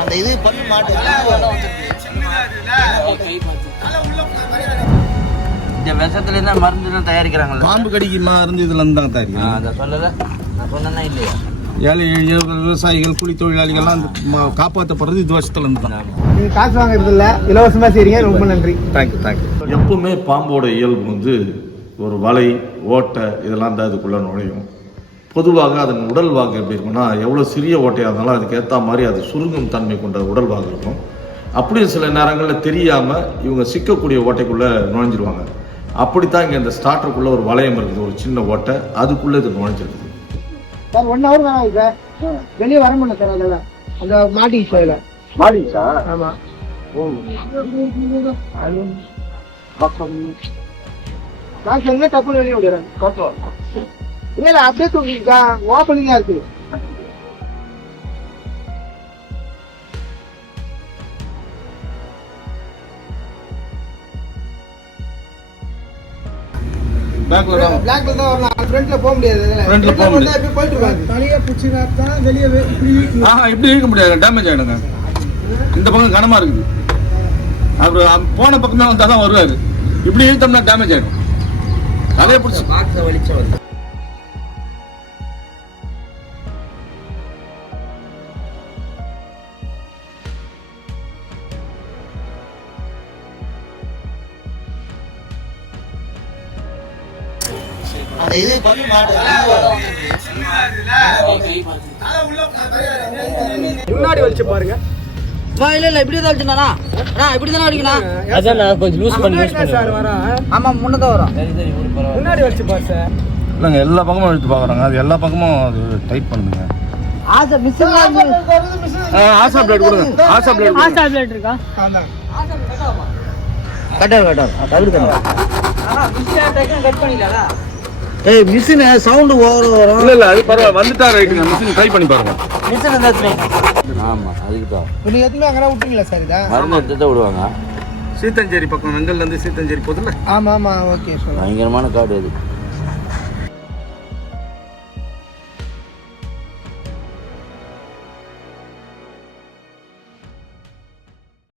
அந்த இது பண்ண மாட்டேன். இந்த விஷத்துல இருந்தா மருந்து தான் தயாரிக்கிறாங்களா? பாம்பு கடிக்கு மருந்து இதுல இருந்து தான் தயாரிக்கிறாங்க. அதை சொல்லல, நான் சொன்னேன்னா இல்லையா? ஏழை எளிய விவசாயிகள் கூலி தொழிலாளிகள்லாம் காப்பாற்றப்படுறது இது வருஷத்துல இருந்து தான். நீங்கள் காசு வாங்குறது இல்லை, இலவசமாக செய்றீங்க, ரொம்ப நன்றி. தேங்க்யூ. எப்பவுமே பாம்போட இயல்பு வந்து ஒரு வலை ஓட்டை இதெல்லாம் தான் அதுக்குள்ளே நுழையும். பொதுவாக அதன் உடல் வாக்கு எப்படி இருக்குன்னா, எவ்வளோ சிறிய ஓட்டையாக இருந்தாலும் அதுக்கு ஏற்ற மாதிரி அது சுருங்கும் தன்மை கொண்ட உடல் வாக்கு இருக்கும். அப்படியும் சில நேரங்களில் தெரியாமல் இவங்க சிக்கக்கூடிய ஓட்டைக்குள்ளே நுழைஞ்சிருவாங்க. அப்படித்தான் இங்கே இந்த ஸ்டார்டருக்குள்ளே ஒரு வளையம் இருக்குது, ஒரு சின்ன ஓட்டை, அதுக்குள்ளே இது நுழைஞ்சிருக்குது. சார் 1 hour வேணாம் சார், வெளியே வர முடியல சார். அதில் அந்த மாட்டிச்சு, அதில் மாடிச்சா? ஆமாம். நான் சொன்ன டப்புன்னு வெளியே விடுறேன். இல்லை அப்படியே தூங்கிக்கா, ஓப்பனிங்காக இருக்குது. பிளாக்ல தான் வரலாம், ஃப்ரண்ட்ல போக முடியாது. ஃப்ரண்ட்ல போக முடியாது, இப்படி போயிட்டு இருக்காங்க. தலையை பிடிச்சினா தான் வெளியே இப்படி இருக்க முடியாது, டேமேஜ் ஆகிடுங்க. இந்த பக்கம் கனமா இருக்குது, அப்புறம் போன பக்கமே வந்தால் தான் வருவாரு. இப்படி இழுத்தோம்னா டேமேஜ் ஆகிடும். அதே பிடிச்சி பாக்ஸை வலிச்சு வருது. அந்த இது பண்ண மாட்டேன். முன்னாடி வலிச்சு பாருங்க. இல்ல இப்படி தான் வச்சுனா இப்படி தானே அடிக்கணும். அதான் நான் கொஞ்சம் லூஸ் பண்ணி சார் வரேன். ஆமா, முன்னதான் வரும். முன்னாடி வலிச்சு பாரு சார். இல்லைங்க, எல்லா பக்கமும் எடுத்து பார்க்குறாங்க. அது எல்லா பக்கமும் அது டைட் பண்ணுங்க. ஆசா மிஷின் ஆசா பிளேட் கொடுங்க. ஆசா பிளேட் இருக்கா? கட்டார் கட் பண்ணிடலா. ஏய், மிஷின் சவுண்ட் ஓவர் வரும். இல்ல அது பரவாயில்ல, வந்துட்டா ரைட்டுங்க. மிஷின் ட்ரை பண்ணி பாருங்க. மிஷின் இருந்தா ஆமா, அதுக்கு தான். நீங்க எதுவுமே அங்கே விட்டுங்களா சார்? இதா மருந்து எடுத்து தான் விடுவாங்க. சீத்தஞ்சேரி பக்கம், நங்கல்ல இருந்து சீத்தஞ்சேரி போதுல்ல. ஆமா, ஓகே சார். பயங்கரமான காடு அது.